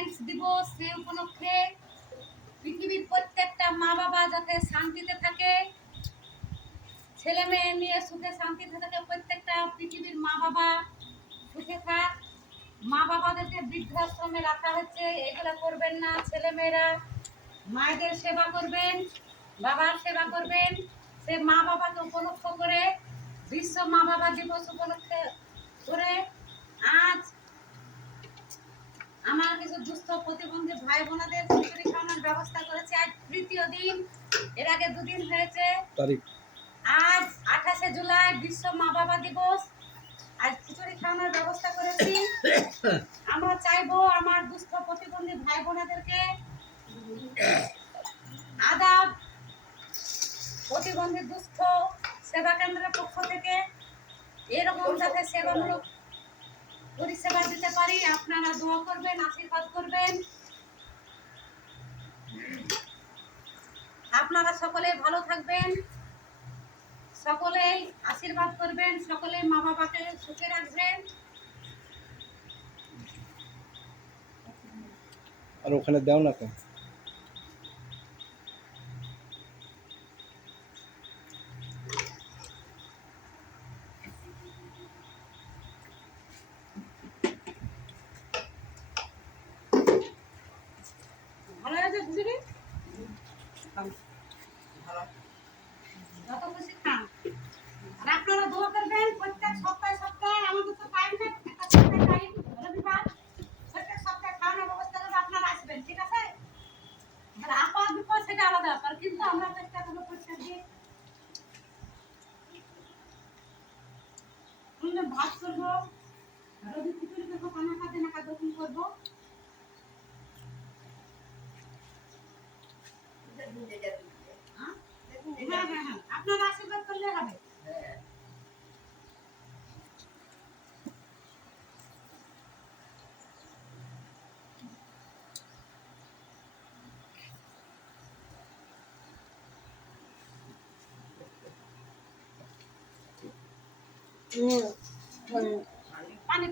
Parents দিবস সেই উপলক্ষে পৃথিবীর প্রত্যেকটা মা বাবা যাতে শান্তিতে থাকে ছেলে মেয়ে নিয়ে সুখে শান্তিতে থাকে, প্রত্যেকটা পৃথিবীর মা বাবা সুখে থাক। মা বাবাদেরকে বৃদ্ধাশ্রমে রাখা হচ্ছে, এগুলো করবেন না ছেলে মেয়েরা মায়েদের সেবা করবেন, বাবার সেবা করবেন। সে মা বাবাকে উপলক্ষ করে, বিশ্ব মা বাবা দিবস উপলক্ষে করে আমার কিছু দুস্থ প্রতিবন্ধী ভাই বোনাদের খিচুড়ি খাওয়ানোর ব্যবস্থা করেছি আজ তৃতীয় দিন। এর আগে দুদিন হয়েছে। তারিখ। আজ আঠাশে জুলাই বিশ্ব মা বাবা দিবস। আজ খিচুড়ি খাওয়ানোর ব্যবস্থা করেছি। আমরা চাইব আমার দুস্থ প্রতিবন্ধী ভাই বোনেদেরকে আদাব প্রতিবন্ধী দুস্থ সেবা কেন্দ্রের পক্ষ থেকে। এরকম যাতে সেবামূলক পরিষেবা দিতে পারি, আপনারা দোয়া করবেন, আশীর্বাদ করবেন। আপনারা সকলে ভালো থাকবেন সকলেই আশীর্বাদ করবেন, সকলে মা বাবাকে সুখে রাখবেন। আর ওখানে দাও না কেন? কিন্তু আমরা চেষ্টা করবো প্রত্যেক দিন আমরা ভাত করবো রবি খিচুড়ি করবো কানা খাতে না খাতে করবো পানি